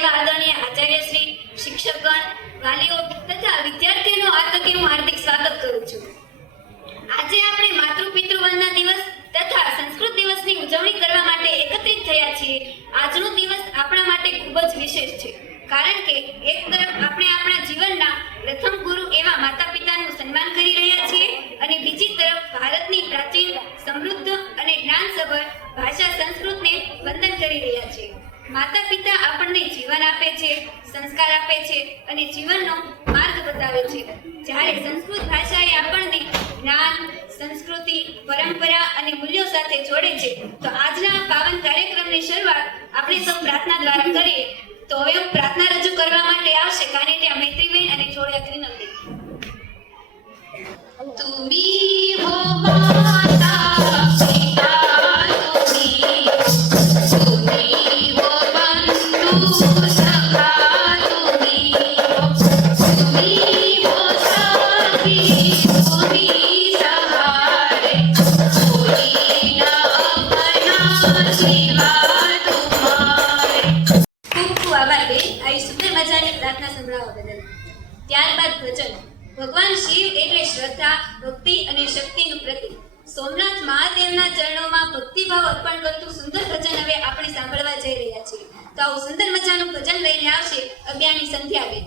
એવા આદરણીય આચાર્યશ્રી, શિક્ષકગણ, વાલીઓ તથા વિદ્યાર્થીઓનું આ તકે હું હાર્દિક સ્વાગત કરું છું. આજે આપણે માતૃ-પિતૃ વંદના દિવસ તથા સંસ્કૃત દિવસની ઉજવણી કરવા માટે એકત્રિત થયા છીએ. આજનો દિવસ આપણા માટે ખૂબ જ વિશેષ છે, કારણ કે એક તરફ આપણે આપણા જીવનના પ્રથમ ગુરુ એવા માતા પિતાનું સન્માન કરી રહ્યા છીએ અને બીજી તરફ ભારતની પ્રાચીન, સમૃદ્ધ અને જ્ઞાનસભર ભાષા સંસ્કૃતને વંદન કરી રહ્યા છીએ. માતા પિતા આપણને જીવન આપે છે, સંસ્કાર આપે છે અને જીવનનો માર્ગ બતાવે છે. જ્યારે સંસ્કૃત ભાષાએ આપણને જ્ઞાન, સંસ્કૃતિ, પરંપરા અને મૂલ્યો સાથે જોડે છે. તો આજના પાવન કાર્યક્રમની શરૂઆત આપણે સૌ પ્રાર્થના દ્વારા કરીએ. તો હવે હું પ્રાર્થના રજૂ કરવા માટે આવશે કાનેટિયા મૈત્રીબેન અને છોડિયા ત્રિનમબેન. તુમી હો માતા પિતા તુમી, તુમી હો બંધુ સખા તુમી, તુમી હો સાથી તુમી સહારે, કોઈ ના અપના સિવા તુમારે. ખૂબ ખૂબ આભાર બેન, આવી સુંદર મજાની પ્રાર્થના સંભળાવવા બદલ. ત્યારબાદ ભજન. ભગવાન શિવ એટલે શ્રદ્ધા, ભક્તિ અને શક્તિનું પ્રતીક. સોમનાથ મહાદેવના ચરણોમાં ભક્તિભાવ અર્પણ કરતું સુંદર ભજન હવે આપણે સાંભળવા જઈ રહ્યા છીએ. તો આવું સુંદર મજાનું ભજન લઈને આવશે અજ્ઞાની સંધ્યાબેન.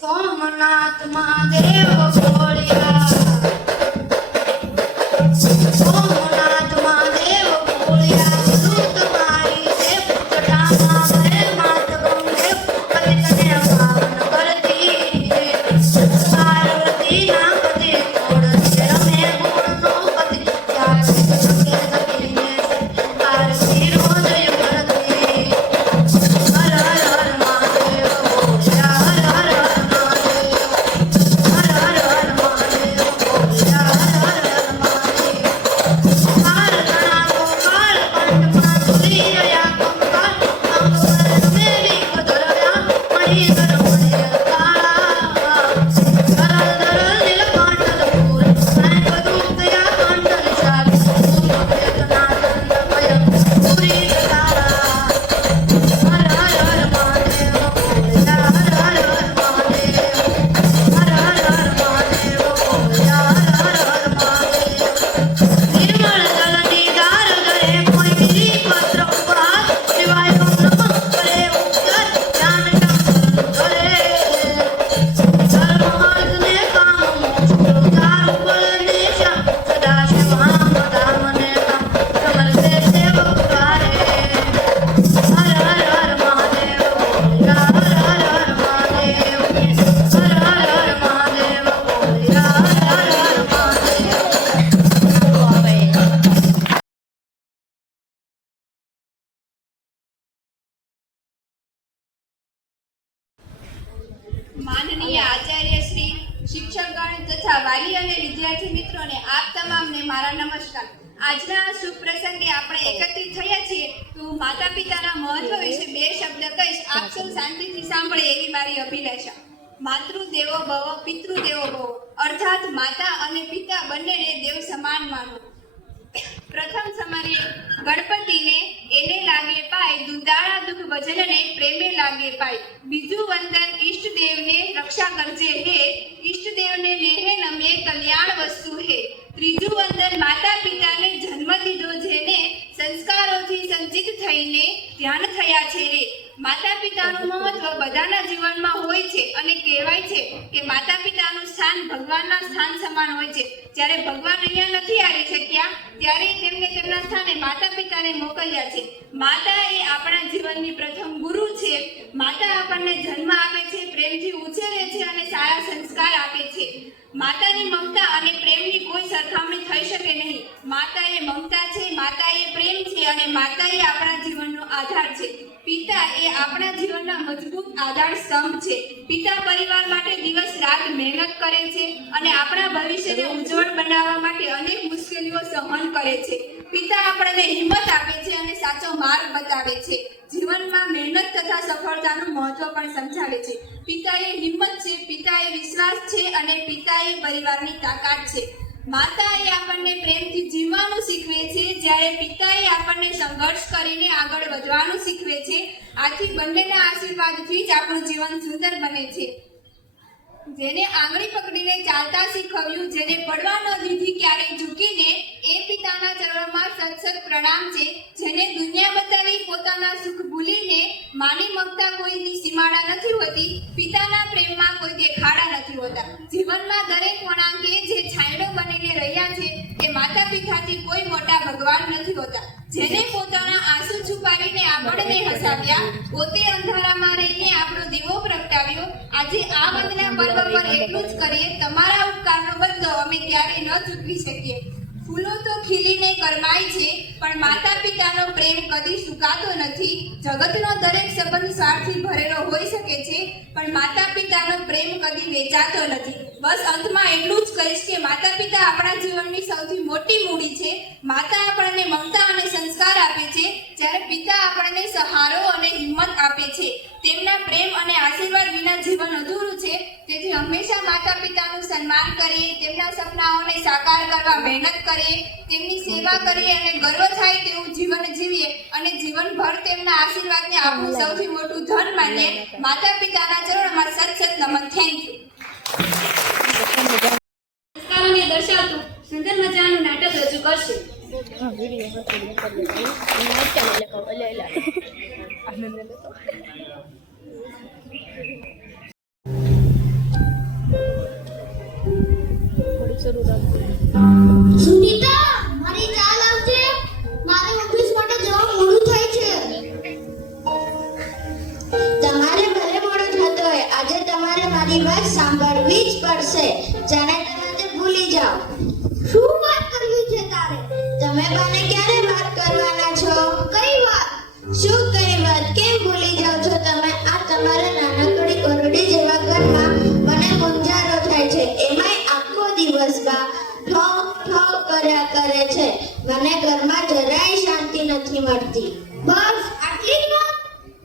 સોમનાથ મહાદેવ બોલ્યા, સોમનાથ મહાદેવ બોલ્યા, તું તમારી દેવ જટામાં ભરે માત ગંગે કલિતને પાવન કરતી, પાર્વતી ના પતિ છોડતી રમે ગુણનો પતિ, આરતી સખીને આરતી રોદય કરતી. હર હર હર મહાદેવ બોલ્યા, હર હર હર માનનીય આચાર્યશ્રી, શિક્ષકગણ તથા વાલી અને વિદ્યાર્થી મિત્રોને આપ તમામને મારા નમસ્કાર. આજના આ શુભ પ્રસંગે આપણે એકત્રિત થયા છીએ તો હું માતા પિતાના મહત્વ વિશે બે શબ્દ કહીશ. આપ સૌ શાંતિથી સાંભળે એવી મારી અભિલાષા. માતૃદેવો ભવ, પિતૃદેવો ભવ, અર્થાત માતા અને પિતા બંનેને દેવ સમાન માનો. પ્રથમ સમારીએ ગણપતિને એને લાગે પાય, દુંદાળા દુઃખ ભજનને પ્રેમે લાગે પાય. બીજું વંદન ઈષ્ટદેવને રક્ષા કરજે હે, ઈષ્ટદેવને નેહે નમે કલ્યાણ વસ્તુ હે. ત્રીજું વંદન માતા પિતાને જન્મ દીધો જેને, સંસ્કારોથી સંચિત થઈને ધ્યાન થયા છે રે. માતા પિતાનું મહત્વ બધાના જીવનમાં હોય છે અને કહેવાય છે કે માતા પિતાનું સ્થાન ભગવાનના સ્થાન સમાન હોય છે. જ્યારે ભગવાન અહીંયા નથી આવી શક્યા ત્યારે તેમને તેમના સ્થાને માતા પિતાને મોકલ્યા છે. માતા એ આપણા જીવનની પ્રથમ ગુરુ છે. માતા આપણને જન્મ આપે છે, પ્રેમથી ઉછેરે છે અને સારા સંસ્કાર આપે છે. માતાની મમતા અને પ્રેમની કોઈ સરખામણી થઈ શકે નહીં. માતા એ મમતા છે, માતા એ પ્રેમ છે અને માતા એ આપણા જીવનનો આધાર છે. પિતા એ આપણા જીવનના મજબૂત આધાર સ્તંભ છે. પિતા પરિવાર માટે દિવસ રાત મહેનત કરે છે અને આપણા ભવિષ્યને ઉજ્જવળ બનાવવા માટે અનેક મુશ્કેલીઓ સહન કરે છે. પિતા આપણને હિંમત આપે છે અને સાચો માર્ગ બતાવે મહત્વ પણ સમજાવે છે. પિતા એ હિંમત છે, પિતા એ વિશ્વાસ છે અને પિતા એ પરિવારની તાકાત છે. માતા એ આપણને પ્રેમથી જીવવાનું શીખવે છે, જ્યારે પિતા એ આપણને સંઘર્ષ કરીને આગળ વધવાનું શીખવે છે. આથી બંનેના આશીર્વાદથી જ આપણું જીવન સુંદર બને છે. જેને આંગળી પકડીને ચાલતા શીખવ્યું, જેને પડવા ન દીધી ક્યારેય ઝૂકીને, એ પિતાના ચરણોમાં સતસત પ્રણામ છે. જેને દુનિયા બતાવી પોતાના સુખ ભૂલીને, માની મમતા કોઈની સીમાડા નથી હોતી, પિતાના પ્રેમમાં કોઈ દેખાડા નથી હોતા. જીવનમાં દરેક વળાંકે જે છાંયડો બનીને રહ્યા છે તે માતા પિતાથી કોઈ મોટા ભગવાન નથી હોતા. જેને પોતાના આંસુ છુપાવીને આપણને હસાવ્યા, પોતે અંધારામાં રહીને આપણો દીવો પ્રગટાવ્યો, આજે આ વંદના પર્વ પર એટલું જ કરીએ, તમારા ઉપકારનો બદલો અમે ક્યારેય ન ચૂકવી શકીએ. ફૂલો તો ખીલીને કરમાય છે, પણ માતા પિતાનો પ્રેમ કદી સુકાતો નથી. જગતનો દરેક સંબંધ સ્વાર્થથી ભરેલો હોઈ શકે છે, પણ માતા પિતાનો પ્રેમ કદી વેચાતો નથી. બસ અંતમાં એટલું જ કહીશ કે માતા પિતા આપણા જીવનની સૌથી મોટી મૂડી છે. માતા આપણને મમતા અને સંસ્કાર આપે છે, જ્યારે પિતા આપણને સહારો અને હિંમત આપે છે. તેમના પ્રેમ અને આશીર્વાદ વિના જીવન અધૂરું છે. તેથી હંમેશા માતા પિતાનું સન્માન કરીએ, તેમના સપનાઓને સાકાર કરવા મહેનત કરીએ, તેમની સેવા કરીએ અને ગર્વ થાય તેવું જીવન જીવીએ અને જીવનભર તેમના આશીર્વાદને આપણું સૌથી મોટું ધન માનીએ. માતા પિતાના ચરણોમાં સત નમન. Thank you. સંસ્કારોને દર્શાવતું સુંદર મજાનું નાટક રજૂ કરશે. સુનીતા, મારી ચાલ આવજે. મારે ઓફિસ માટે જવા મોડું થાય છે. તમારે ભલે મોડું થતો હોય, આજે તમારે મારી વાત સાંભળવી જ પડશે. જાણે તમે તે ભૂલી જાઓ. શું વાત કરવી છે તારે? તમે મને ક્યારે વાત કરવાના છો? કઈ વાત? શું કઈ વાત? કેમ ભૂલી જાઓ છો તમે? આ તમારા નાનકડી ઓરડી જેવા ઘરમાં મને મૂંઝારો થાય છે. એમાંય આખો દિવસ બા ઠો કર્યા કરે છે. મને ઘરમાં જરાય શાંતિ નથી મળતી. બસ આટલી જ વાત?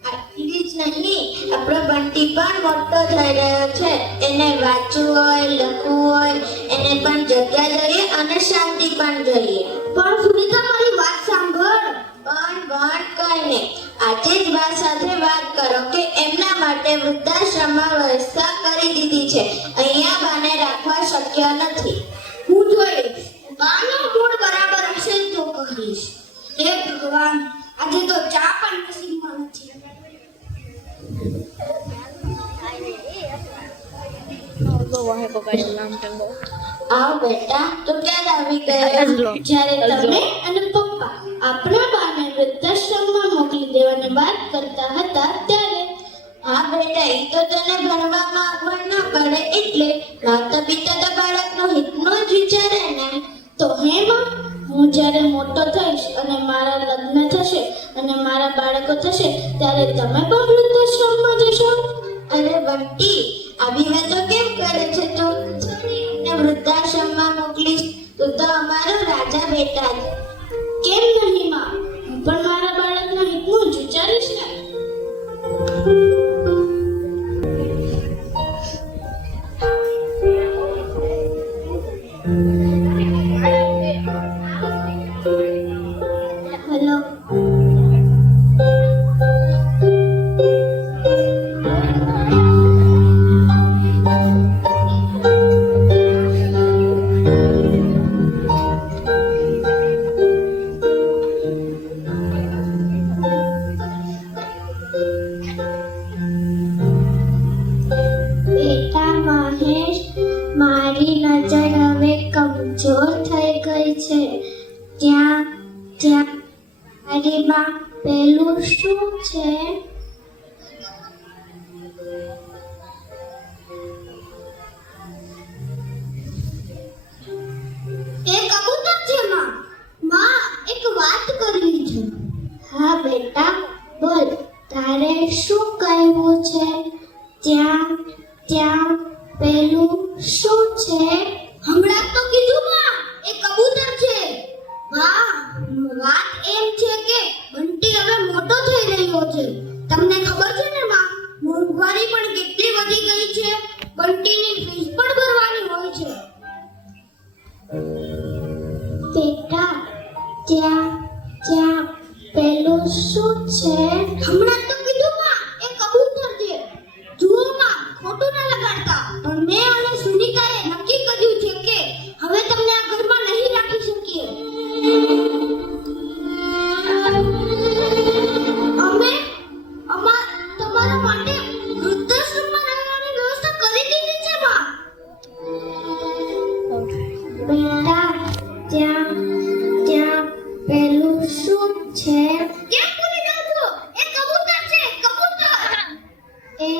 આટલી જ નહીં, આપણો બંટી પણ મોટો થઈ રહ્યો છે. એને વાંચવું હોય, લખવું હોય, એને પણ જગ્યા જોઈએ અને શાંતિ પણ જોઈએ. પણ સુનીતા, મારી વાત સાંભળ. પણ કઈ નહીં, આજે જ બા સાથે વાત કરો કે એમના માટે વૃદ્ધાશ્રમમાં વ્યવસ્થા કરી દીધી છે. અહીંયા બાને રાખવા શક્ય નથી. હું જોઈશ. બાનો મૂડ બરાબર હશે તો કહીશ. હે ભગવાન, આજે તો ચા પણ નસીબમાં નથી. આવ બેટા, તો ક્યારે આવી ગયા? જ્યારે તમે અને પપ્પા આપણા બાને વૃદ્ધાશ્રમમાં મોકલી દેવાની વાત કરતા હતા ત્યારે. હા બેટા, એ તો તને ભણવામાં આગળ ન પડે એટલે માતા પિતા તો બાળકનો હિતનો જ વિચારે ને. તો હે માં, હું જ્યારે મોટો થઈશ અને મારા લગ્ન થશે અને મારા બાળકો થશે ત્યારે તમે પણ વૃદ્ધાશ્રમમાં જશો. અરે બંટી, આવી વાતો કેમ કરે છે તું? ને વૃદ્ધાશ્રમમાં મોકલીશ? તું તો અમારો રાજા બેટા. કેમ નહીં માં, હું પણ મારા બાળકના હિતનું જ વિચારીશ ને. હેલો. બેટા મહેશ, મારી નજર હવે કમજોર થઈ ગઈ છે. ત્યાં મારીમાં પેલું શું છે? એ કબૂતર છે માં. માં, એક વાત કરવી છે. હા બેટા, બોલ. તારે શું કહેવું છે? ત્યાં પેલું શું છે? હમણાં તો કીધું માં, એ કબૂતર છે. વાહ, વાત એમ છે કે બંટી હવે મોટો થઈ રહ્યો છે. તમને ખબર છે ને માં, હું ત્યાં પેલું શું છે? હમણાં તો કીધું માં, એ કબૂતર છે. જુઓ માં, ખોટું ના લગાડતા. પણ મેં અને સુનિતાએ નક્કી કર્યું છે કે હવે તમને આ ઘરમાં નહીં રાખી શકીએ. અમે તમારા માટે વૃદ્ધાશ્રમમાં રહેવાની વ્યવસ્થા કરી દીધી છે માં. બેટા, ત્યાં પેલું શું છે? કેમ ભૂલી જાવ છો? એ કબૂતર છે, કબૂતર. એ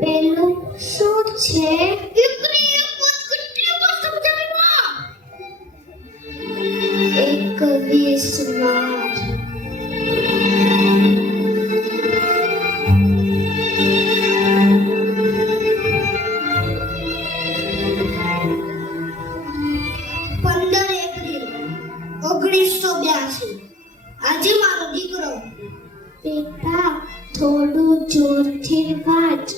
પેલું શું છે? દીકરી, એક વાત કેટલી વાર સમજાવી માં? 21 વાર. આજે મારો દીકરો. બેટા, થોડું જોરથી વાંચ.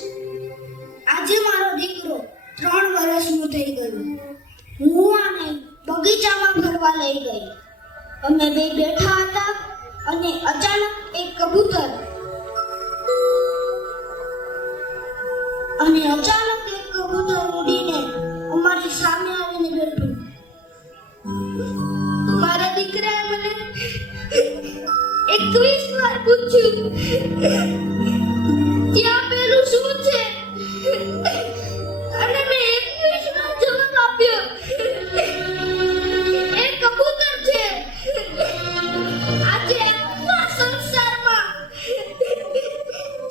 આજે મારો દીકરો 3 વર્ષનું થઈ ગયું. હું આને બગીચામાં ફરવા લઈ ગઈ. અમે બે બેઠા હતા અને અચાનક એક કબૂતર ઉડીને અમારી સામે આવીને બેઠું. મારા દીકરાએ મને 21 વાર પૂછ્યું, ત્યાં પેલું શું છે? અને મેં 21 વાર જવાબ આપ્યો, એ કબૂતર છે. આજે આખા સંસારમાં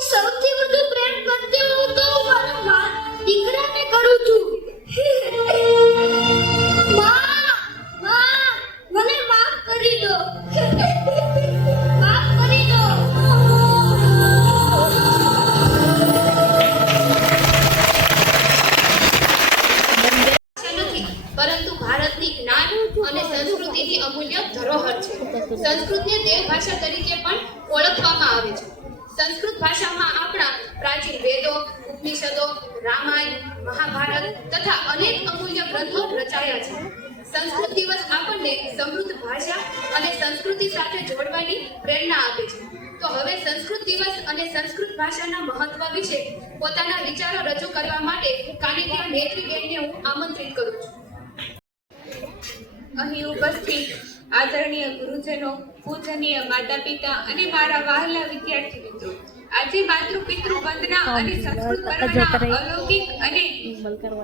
સૌથી વધુ પ્રેમ કરતી હું તો મારા દીકરાને કરું છું. મને માફ કરી દો. માફ કરી દો. નથી, પરંતુ ભારતની જ્ઞાન અને સંસ્કૃતિની અમૂલ્ય ધરોહર છે. સંસ્કૃતને દેવભાષા તરીકે પણ ઓળખવામાં આવે છે. સંસ્કૃત ભાષામાં આપણા પ્રાચીન વેદો, ઉપનિષદો, રામાયણ, મહાભારત તથા અનેક અમૂલ્ય ગ્રંથો રચાયા છે. સંસ્કૃત દિવસ આપણને સમૃદ્ધ ભાષા અને સંસ્કૃતિ સાથે જોડવાની પ્રેરણા આપે છે. તો હવે સંસ્કૃત દિવસ અને સંસ્કૃત ભાષાના મહત્વ વિશે પોતાના વિચારો રજૂ કરવા માટે કાનિકિયા નેત્રીબેનને હું આમંત્રિત કરું છું. અહીં ઉપસ્થિત આદરણીય ગુરુજનો, પૂજનીય માતા પિતા અને મારા વહાલા વિદ્યાર્થી મિત્રો, આજે માતૃપિતૃ વંદના અને સંસ્કૃત પર્વના અલૌકિક અને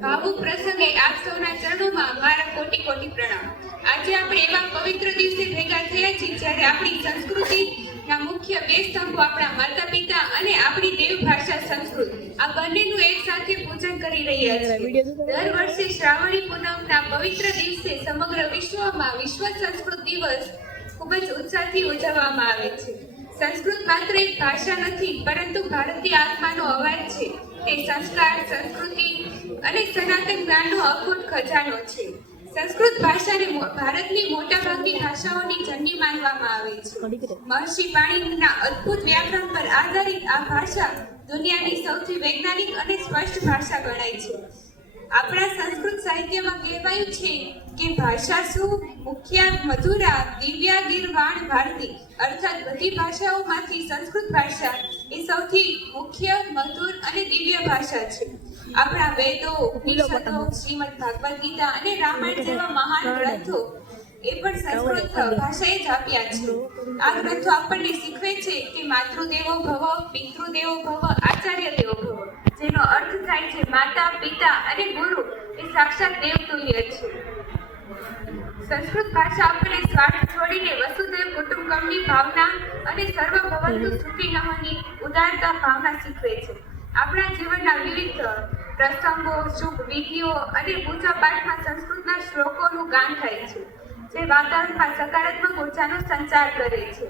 ભાવુક પ્રસંગે આપ સૌના ચરણોમાં મારા કોટી કોટી પ્રણામ. આજે આપણે એવા પવિત્ર દિવસે ભેગા થયા છીએ જ્યારે આપણી સંસ્કૃતિના મુખ્ય બે સ્તંભો આપણા માતા પિતા અને આપણી દેવ ભાષા સંસ્કૃત, આ બંનેનું એક સાથે પૂજન કરી રહ્યા છીએ. દર વર્ષે શ્રાવણી પૂનમના પવિત્ર દિવસે સમગ્ર વિશ્વમાં વિશ્વ સંસ્કૃત દિવસ ખૂબ જ ઉત્સાહથી ઉજવવામાં આવે છે. સંસ્કૃત માત્ર એક ભાષા નથી, પરંતુ ભારતીય આત્માનો અવાજ છે. તે સંસ્કાર, સંસ્કૃતિ અને સનાતન જ્ઞાનનો અખૂટ ખજાનો છે. સંસ્કૃત ભાષાને ભારતની મોટાભાગની ભાષાઓની જનની માનવામાં આવે છે. મહર્ષિ પાણિનીના અદ્ભુત વ્યાકરણ પર આધારિત આ ભાષા દુનિયાની સૌથી વૈજ્ઞાનિક અને સ્પષ્ટ ભાષા ગણાય છે. આપણા સંસ્કૃત સાહિત્યમાં કહેવાયું છે કે ભાષા શું મુખ્યા મધુરા દિવ્યા ગીરવાણ ભારતી, અર્થાત બધી ભાષાઓમાંથી સંસ્કૃત ભાષા એ સૌથી મુખ્ય, મધુર અને દિવ્ય ભાષા છે. આપણા વેદો, ઉપનિષદો, શ્રીમદ ભાગવદ ગીતા અને રામાયણ જેવા મહાન ગ્રંથો એ પણ સંસ્કૃત ભાષાએ જ આપ્યા છે. આ ગ્રંથો આપણને શીખવે છે કે માતૃદેવો ભવ, પિતૃદેવો ભવ, આચાર્ય દેવો ભવ, જેનો અર્થ થાય છે માતા, પિતા અને ગુરુ એ સાક્ષાત દેવતુલ્ય છે. સંસ્કૃત ભાષા આપણને સ્વાર્થ છોડીને વસુદેવ કુટુંબકમની ભાવના અને સર્વભવંતુ સુખિનઃની ઉદારતા ભાવના શીખવે છે. આપણા જીવનના વિવિધ પ્રસંગો, શુભ વિધિઓ અને પૂજા પાઠમાં સંસ્કૃતના શ્લોકોનું ગાન થાય છે, જે વાતાવરણમાં સકારાત્મક ઉર્જાનો સંચાર કરે છે.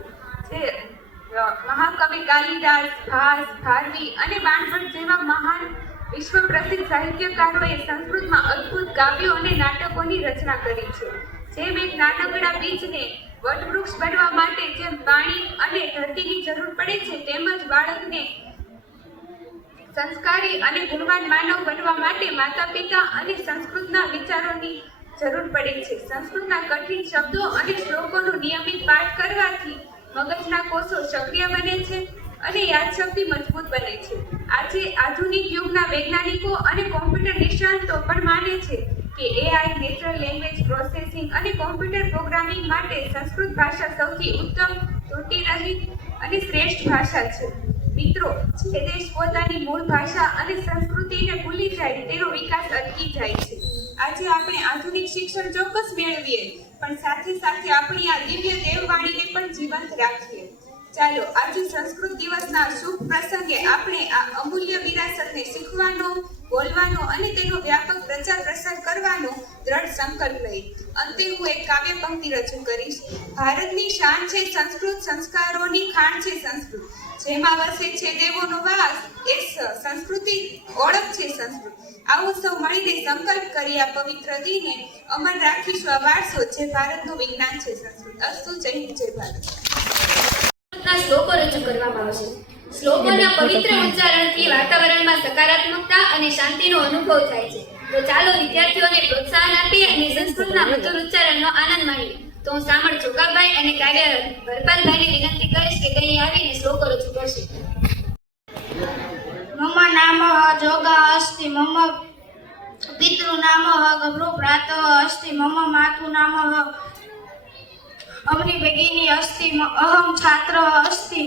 જે મહાકવિ કાલિદાસ, ભાસ, ભારવી અને બાણભટ્ટ જેવા મહાન વિશ્વ પ્રસિદ્ધ સાહિત્યકારોએ સંસ્કૃતમાં અદ્ભુત કાવ્યો અને નાટકોની રચના કરી છે. જેમ એક નાનકડા બીજને વટવૃક્ષ બનવા માટે જેમ પાણી અને ધરતીની જરૂર પડે છે, તેમજ બાળકને સંસ્કારી અને ગુણવાન માનવ બનવા માટે માતા પિતા અને સંસ્કૃતના વિચારોની જરૂર પડે છે. સંસ્કૃતના કઠિન શબ્દો અને શ્લોકોનું નિયમિત પાઠ કરવાથી મગજના કોષો સક્રિય બને છે અને યાદશક્તિ મજબૂત બને છે. આજે આધુનિક યુગના વૈજ્ઞાનિકો અને કોમ્પ્યુટર નિષ્ણાતો પણ માને છે કે AI નેચરલ લેંગ્વેજ પ્રોસેસિંગ અને કોમ્પ્યુટર પ્રોગ્રામિંગ માટે સંસ્કૃત ભાષા સૌથી ઉત્તમ, ત્રુટિ રહિત અને શ્રેષ્ઠ ભાષા છે. મિત્રો, જે દેશ પોતાની મૂળ ભાષા અને સંસ્કૃતિને ભૂલી જાય તેનો વિકાસ અટકી જાય છે. આજે આપણે આધુનિક શિક્ષણ ચોક્કસ મેળવીએ, પણ સાથે સાથે આપણી આ દિવ્ય દેવવાણીને પણ જીવંત રાખીએ. ચાલો આજે સંસ્કૃત દિવસના શુભ પ્રસંગે આપણે આ અમૂલ્ય વિરાસતને શીખવાનો, બોલવાનો અને તેનો વ્યાપક પ્રચાર પ્રસાર કરવાનો દ્રઢ સંકલ્પ લઈએ. અંતે હું એક કાવ્ય પંક્તિ રજૂ કરીશ. ભારતની શાન છે સંસ્કૃત, સંસ્કારોની ખાણ છે સંસ્કૃત. જેમાં વસે છે દેવોનો વાસ, એ સંસ્કૃતિ ઓળખ છે સંસ્કૃત. આવો સૌ મળીને સંકલ્પ કરી આ પવિત્ર દિને અમર રાખીશું આ વારસો જે ભારતનું વિજ્ઞાન છે સંસ્કૃત. અસ્તુ. જય હિન્દ, જય ભારત. સંસ્કૃતના શ્લોકો રજૂ કરવામાં આવશે. શ્લોકોના પવિત્ર ઉચ્ચારણથી વાતાવરણમાં સકારાત્મકતા અને શાંતિનો અનુભવ થાય છે. તો ચાલો વિદ્યાર્થીઓને પ્રોત્સાહન આપીએ અને સંસ્કૃતના મધુર ઉચ્ચારણનો આનંદ માણીએ. તો હું સામળ જોગાભાઈ અને કાવ્ય ભરપાલભાઈને વિનંતી કરીશ કે અહીં આવીને શ્લોકો રજૂ કરશે. મમ નામઃ જોગા અસ્તિ, મમ પિતૃનામઃ ગભ્રો પ્રાતઃ અસ્તિ, મમ માતુ નામઃ અવની ભગિની અસ્તિ, અહમ છાત્ર અસ્તિ,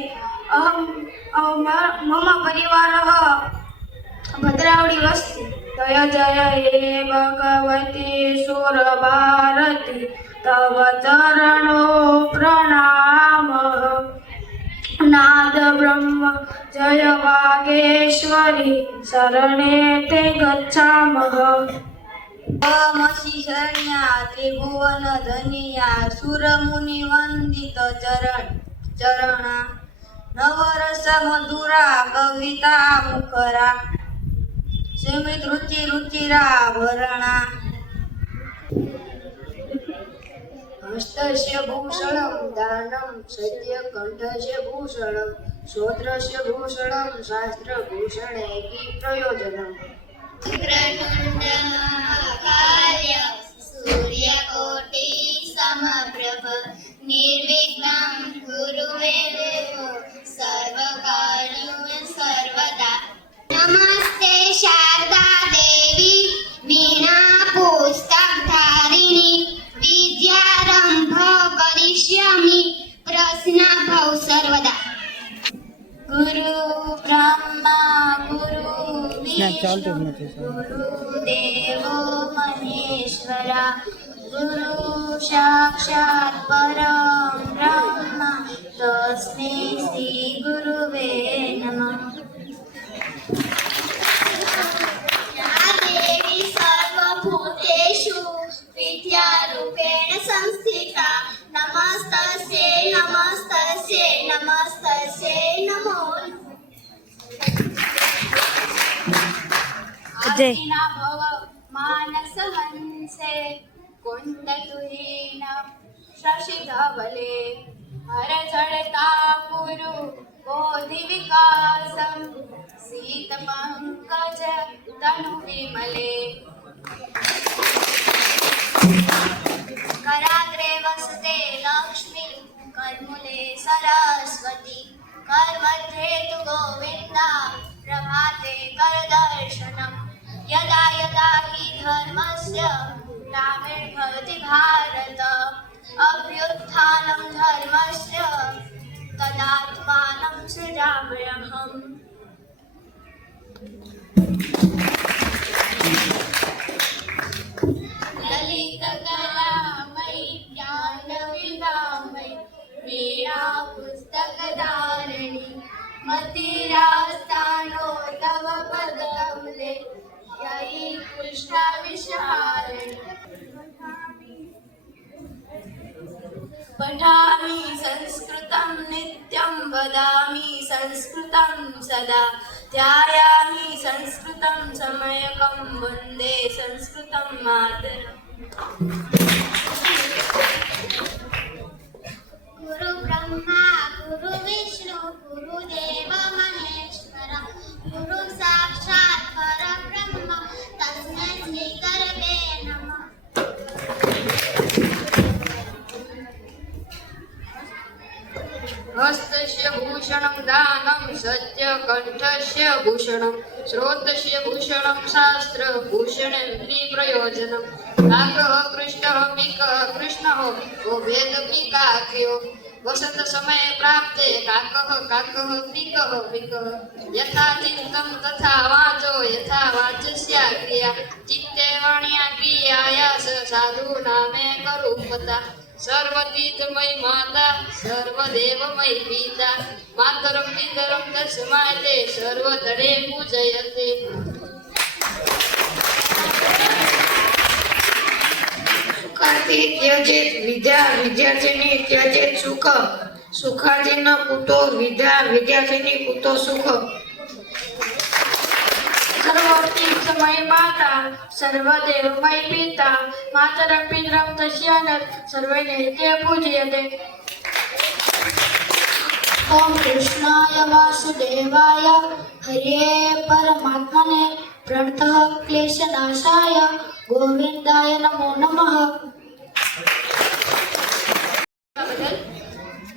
મમ પરિવારઃ ભદ્રાવળી વસ્તિ. જય જય હે ભગવતી સુર ભારતી, તવ ચરણો પ્રણામઃ. નાદ બ્રહ્મ જય વાગેશ્વરી, શરણે તે ગચ્છામઃ. મસી શરણ્યા ત્રિભુવન ધનિયા, સુર મુનિ વંદિત ચરણા. નવરસ મધુરા કવિતા મુખરા, સ્મિત રુચિ રુચિરા ભરણા. હસ્તસ્ય ભૂષણમ દાનમ, સત્ય કંઠસ્ય ભૂષણમ, શ્રોત્રસ્ય ભૂષણમ, શાસ્ત્ર ભૂષણે કી પ્રયોજનમ. વક્રતુંડમહાકાય સૂર્યકોટિ સમપ્રભ, નિર્વિઘ્नं કુરુ મે દેવ સર્વકાર્યેષુ સર્વદા. નમસ્તે શારદા દેવી વીણા પુસ્તકધારિણી, વિદ્યારંભ કરિષ્યામિ પ્રશ્નભવ સર્વદા. ગુરુ બ્રહ્મા ગુરુ વિષ્ણુ ગુરુદેવો મહેશ્વરા, ગુરુ સાક્ષાત પરમ બ્રહ્મ, તસ્મૈ શ્રી ગુરુવે નમઃ. દેવી સર્વભૂતેષુ વિદ્યારૂપેણ સંસ્થિતા, નમસ્તસ્યૈ નમસ્તસ્યૈ નમસ્તસ્યૈ નમો આજીના ભવ માનસ હંસે, કુંડ તુહીન શશિ ધવલે, હર જડતા કુરુ બોધિ વિકાસમ, સીત પંકજ તનુ વિમલે. कराग्रे वसते लक्ष्मी, करमूले सरस्वती, करमध्ये तु गोविन्दा, प्रभाते करदर्शनम्. यदा यदा हि धर्मस्य ग्लानिर्भवति भारत, अभ्युत्थानं धर्मस्य तदात्मानं सृजाम्यहम्. લલિત કલામય જ્ઞાન વિભામય, વીણા પુસ્તક ધારણી, મતિરા સ્થાનો તવ પદ કમલે, યૈ કૃષ્ણ વિશારણી. પઠામિ સંસ્કૃતં નિત્યં, વદામિ સંસ્કૃતં સદા, ધ્યાયામિ સંસ્કૃતં સમયકં, વંદે સંસ્કૃतं માતરम्. गुरु ब्रह्मा गुरु विष्णु गुरुदेव महेश्वर, गुरु साक्षात् परब्रह्म, तस्मै श्री गुरवे नमः. હસ્તસ્ય ભૂષણમ દાનમ સત્ય કંઠસ્ય ભૂષણમ શ્રોતસ્ય ભૂષણમ શાસ્ત્ર ભૂષણેન્દ્રિય પ્રયોજનમ કાકઃ પૃષ્ટઃ પિકઃ કૃષ્ણઃ કો ભેદ પિકાખ્યો વસંત સમયે પ્રાપ્તે કાકઃ કાકઃ પિકઃ યથા ચિત્તમ તથા વાચો યથા વાચસ્યા ક્રિયા ચિત્તે વાણ્યા ક્રિયાયા સાધુ નામે કરુપતા સર્વતીતમય માતા સર્વદેવમય પિતા માતરમ પિતરમ તસ્માતે સર્વતરે પૂજયતે. સુખાથી ત્યજેત વિદ્યા વિદ્યાર્થીની ત્યજેત સુખ સુખાધીન પૂતો વિદ્યા વિદ્યાર્થીની પૂતો સુખ. સર્વતીર્થમય માતા સર્વદેવમય પિતા માતરમ પિતરમ તસ્યાનત સર્વૈને તે પૂજ્યતે. ઓમ કૃષ્ણાય વાસુદેવાય હરિયે પરમાત્મને પ્रणतः क्लेशनाशाय गोविंदाय नमो नमः.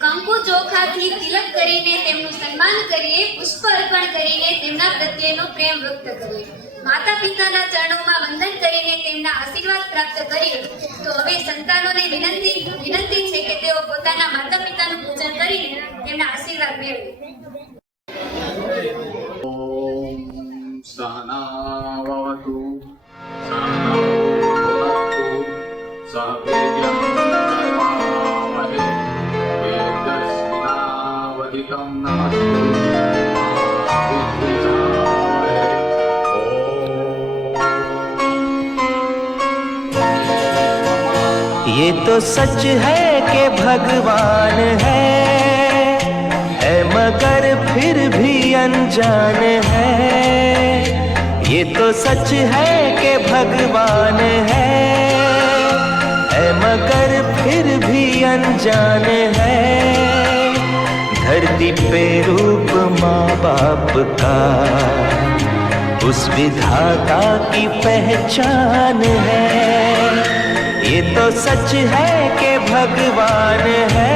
કંકુ ચોખાથી તિલક કરીને તેમનું સન્માન કરીએ, પુષ્પ અર્પણ કરીને તેમના પ્રત્યેનો પ્રેમ વ્યક્ત કરીએ, માતા પિતાના ચરણોમાં વંદન કરીને તેમના આશીર્વાદ પ્રાપ્ત કરીએ. તો હવે સંતાનોને વિનંતી છે કે તેઓ પોતાના માતા પિતાનું પૂજન કરીને તેમના આશીર્વાદ મેળવે. सहनावतु सहनौ भुनक्तु सह वीर्यं करवावहै तेजस्विनावधितं नमस्तु मा विद्विषावहै. ये तो सच है कि भगवान है मगर फिर भी अनजान है. ये तो सच है कि भगवान है मगर फिर भी अनजान है. धरती पे रूप माँ बाप का उस विधाता की पहचान है. ये तो सच है कि भगवान है.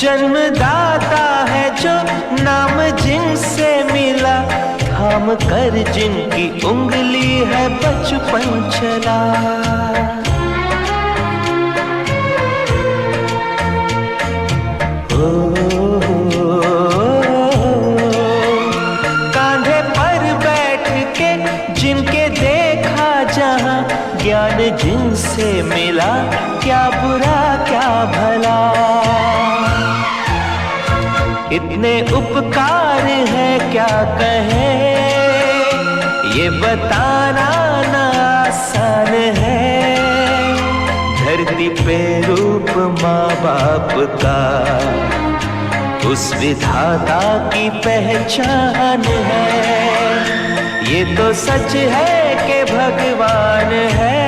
जन्मदाता है जो नाम जिनसे मिला थाम कर जिनकी उंगली है बचपन चला. कांधे पर बैठ के जिनके देखा जहां ज्ञान जिनसे मिला क्या बुरा क्या भला. इतने उपकार है क्या कहें ये बताना ना आसान है. धरती पे रूप माँ बाप का उस विधाता की पहचान है. ये तो सच है कि भगवान है.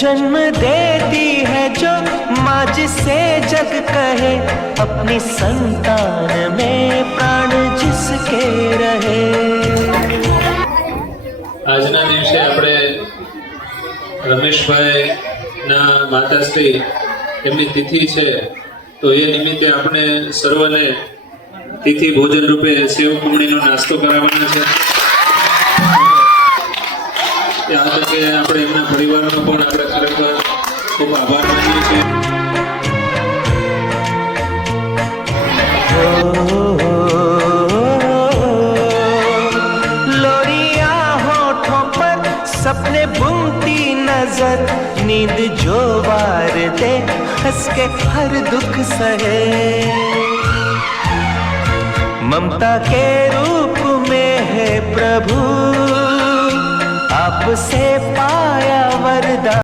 जन्म देती है जो माँ जिसे जग कहे अपनी संतान में प्राण जिसके रहे. આજના દિવસે આપણે રમેશભાઈ ના માતાશ્રી એમની તિથિ છે તો એ નિમિત્તે આપણે સર્વને તિથિ ભોજન રૂપે સેવ ખમણીનો નાસ્તો કરાવવાના છે. આ તકે આપણે એમના પરિવારનો પણ આપણે ખરેખર ખૂબ આભાર માનીએ છીએ. लोरियां होठों पर सपने बुनती नजर, नींद जो वार दे हंस के हर दुख सहे, ममता के रूप में है प्रभु आपसे पाया वरदान.